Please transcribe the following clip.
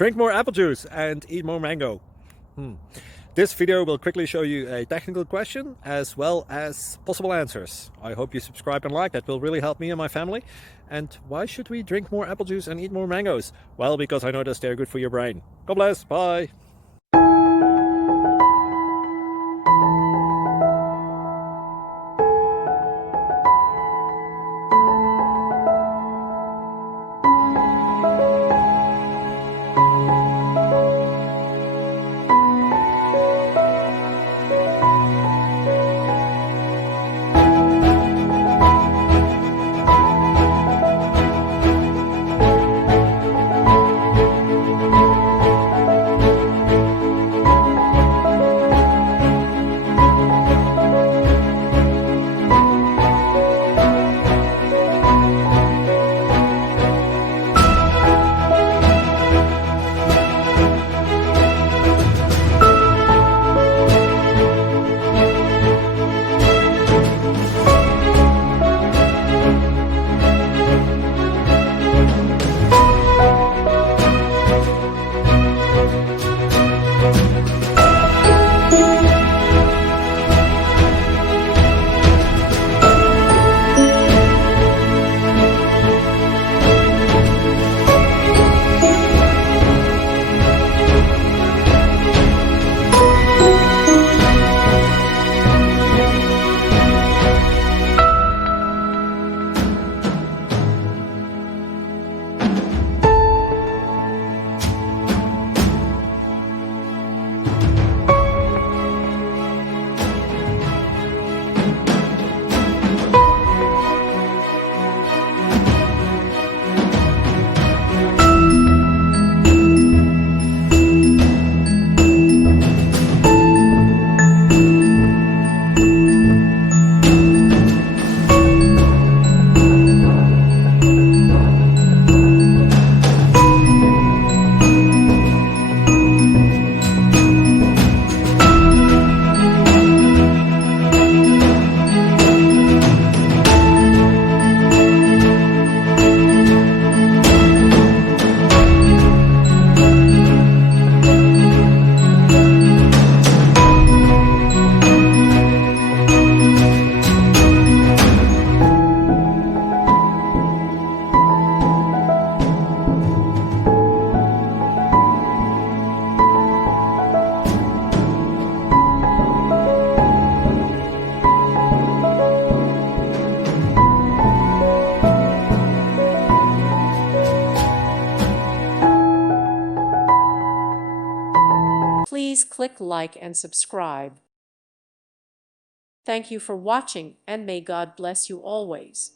Drink more apple juice and eat more mango. This video will quickly show you a technical question as well as possible answers. I hope you subscribe and like, that will really help me and my family. And why should we drink more apple juice and eat more mangoes? Well, because I noticed they're good for your brain. God bless, bye. Please click like and subscribe. Thank you for watching, and may God bless you always.